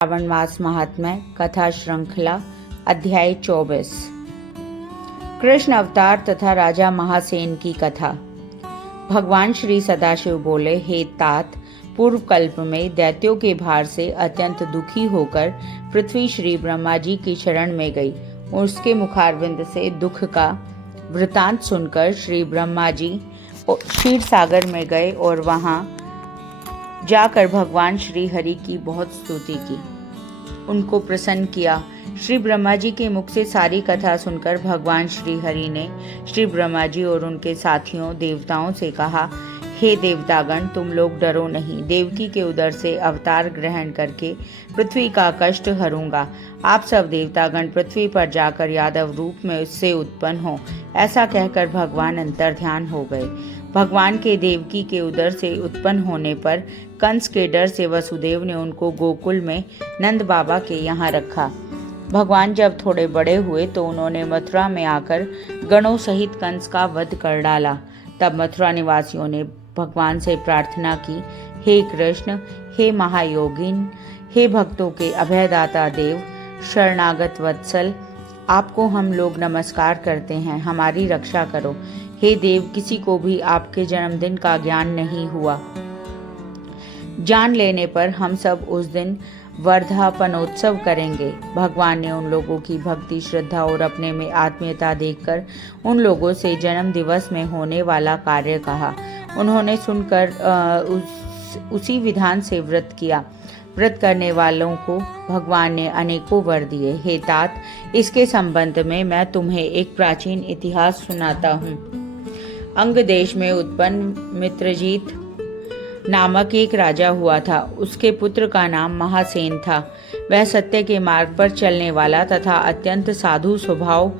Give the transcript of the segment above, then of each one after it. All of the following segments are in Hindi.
श्रावण मास महात्म्य कथा श्रृंखला अध्याय 24। कृष्ण अवतार तथा राजा महासेन की कथा। भगवान श्री सदाशिव बोले, हे तात, पूर्व कल्प में दैत्यों के भार से अत्यंत दुखी होकर पृथ्वी श्री ब्रह्मा जी की शरण में गई। उसके मुखारविंद से दुख का वृतांत सुनकर श्री ब्रह्मा जी क्षीर सागर में गए और वहां जाकर भगवान श्री हरि की बहुत स्तुति की, उनको प्रसन्न किया। श्री ब्रह्मा जी के मुख से सारी कथा सुनकर भगवान श्री हरि ने श्री ब्रह्मा जी और उनके साथियों देवताओं से कहा, हे देवतागण, तुम लोग डरो नहीं। देवकी के उदर से अवतार ग्रहण करके पृथ्वी का कष्ट हरूंगा। आप सब देवतागण पृथ्वी पर जाकर यादव रूप में उससे उत्पन्न हो। ऐसा कहकर भगवान अंतर्ध्यान हो गए। भगवान के देवकी के उदर से उत्पन्न होने पर कंस के डर से वसुदेव ने उनको गोकुल में नंद बाबा के यहाँ रखा। भगवान जब थोड़े बड़े हुए तो उन्होंने मथुरा में आकर गणों सहित कंस का वध कर डाला। तब मथुरा निवासियों ने भगवान से प्रार्थना की, हे कृष्ण, हे महायोगिन, हे भक्तों के अभयदाता देव, शरणागत वत्सल, आपको हम लोग नमस्कार करते हैं, हमारी रक्षा करो। हे देव, किसी को भी आपके जन्मदिन का ज्ञान नहीं हुआ। जान लेने पर हम सब उस दिन वर्धापनोत्सव करेंगे। भगवान ने उन लोगों की भक्ति, श्रद्धा और अपने में आत्मीयता देखकर उन लोगों से जन्म दिवस में होने वाला कार्य कहा। उन्होंने सुनकर उसी विधान से व्रत किया। व्रत करने वालों को भगवान ने अनेकों वर दिए। हे तात, इसके संबंध में मैं तुम्हें एक प्राचीन इतिहास सुनाता हूँ। अंग देश में उत्पन्न मित्रजीत नामक एक राजा हुआ था। उसके पुत्र का नाम महासेन था। वह सत्य के मार्ग पर चलने वाला तथा अत्यंत साधु स्वभाव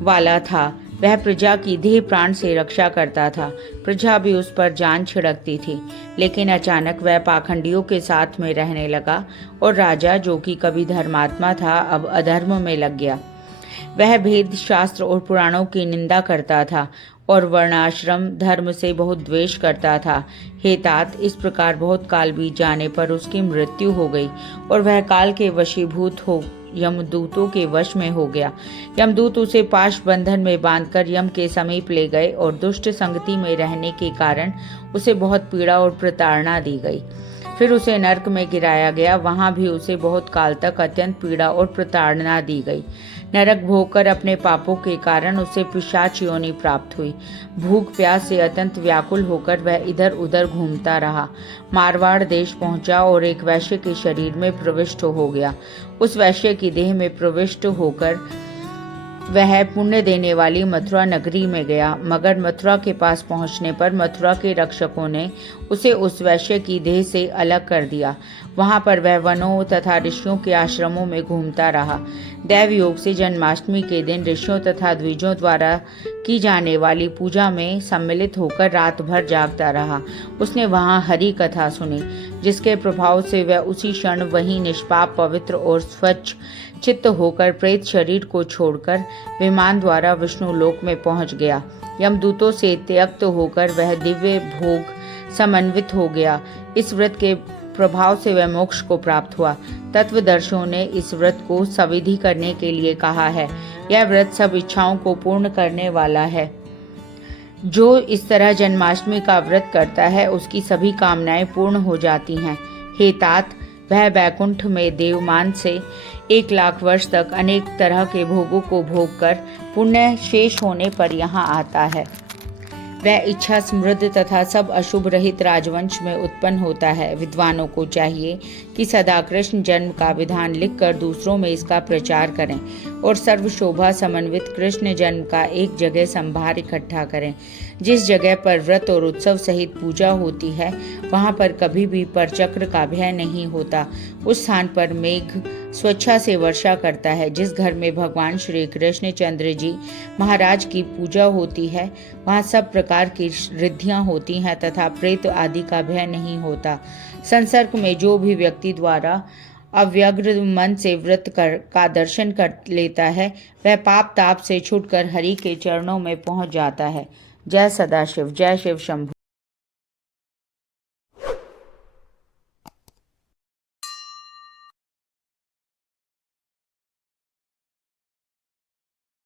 वाला था। वह प्रजा की देह प्राण से रक्षा करता था। प्रजा भी उस पर जान छिड़कती थी। लेकिन अचानक वह पाखंडियों के साथ में रहने लगा और राजा, जो कि कभी धर्मात्मा था, अब अधर्म में लग गया। वह वेद शास्त्र और पुराणों की निंदा करता था और वर्णाश्रम धर्म से बहुत द्वेष करता था। हे तात, इस प्रकार बहुत काल बीत जाने पर उसकी मृत्यु हो गई और वह काल के वशीभूत हो यमदूतों के वश में हो गया। यमदूत उसे पाश बंधन में बांधकर यम के समीप ले गए और दुष्ट संगति में रहने के कारण उसे बहुत पीड़ा और प्रताड़ना दी गई। फिर उसे नरक में गिराया गया। वहां भी उसे बहुत काल तक अत्यंत पीड़ा और प्रताड़ना दी गई। नरक भोग कर अपने पापों के कारण उसे पिशाच योनि प्राप्त हुई। भूख प्यास से अत्यंत व्याकुल होकर वह इधर उधर घूमता रहा। मारवाड़ देश पहुंचा और एक वैश्य के शरीर में प्रविष्ट हो गया। उस वैश्य की देह में प्रविष्ट होकर वह पुण्य देने वाली मथुरा नगरी में गया। मगर मथुरा के पास पहुंचने पर मथुरा के रक्षकों ने उसे उस वैश्य की देह से अलग कर दिया। वहां पर वह वनों तथा ऋषियों के आश्रमों में घूमता रहा। दैव योग से जन्माष्टमी के दिन ऋषियों तथा द्विजों द्वारा की जाने वाली पूजा में सम्मिलित होकर रात भर जागता रहा। उसने वहां हरि कथा सुनी, जिसके प्रभाव से वह उसी क्षण वहीं निष्पाप, पवित्र और स्वच्छ चित्त होकर प्रेत शरीर को छोड़कर विमान द्वारा विष्णु लोक में पहुंच गया। यमदूतों से त्यक्त होकर वह दिव्य भोग समन्वित हो गया। इस व्रत के प्रभाव से वह मोक्ष को प्राप्त हुआ। तत्वदर्शियों ने इस व्रत को सविधि करने के लिए कहा है। यह व्रत सब इच्छाओं को पूर्ण करने वाला है। जो इस तरह जन्माष्टमी का व्रत करता है, उसकी सभी कामनाएं पूर्ण हो जाती हैं। हे तात, वह वैकुंठ में देवमान से 1,00,000 वर्ष तक अनेक तरह के भोगों को भोग कर पुण्य शेष होने पर यहाँ आता है। वह इच्छा समृद्ध तथा सब अशुभ रहित राजवंश में उत्पन्न होता है। विद्वानों को चाहिए कि सदा कृष्ण जन्म का विधान लिखकर दूसरों में इसका प्रचार करें और सर्व शोभा समन्वित कृष्ण जन्म का एक जगह संभार इकट्ठा करें। जिस जगह पर व्रत और उत्सव सहित पूजा होती है, वहां पर कभी भी परचक्र का भय नहीं होता। उस स्थान पर मेघ स्वेच्छा से वर्षा करता है। जिस घर में भगवान श्री कृष्ण चंद्र जी महाराज की पूजा होती है, वहाँ सब प्रकार की रिद्धियां होती हैं तथा प्रेत आदि का भय नहीं होता। संसर्ग में जो भी व्यक्ति द्वारा अव्यग्र मन से व्रत का दर्शन कर लेता है, वह पाप ताप से छूटकर हरि के चरणों में पहुंच जाता है। जय सदाशिव, जय शिव शंभु।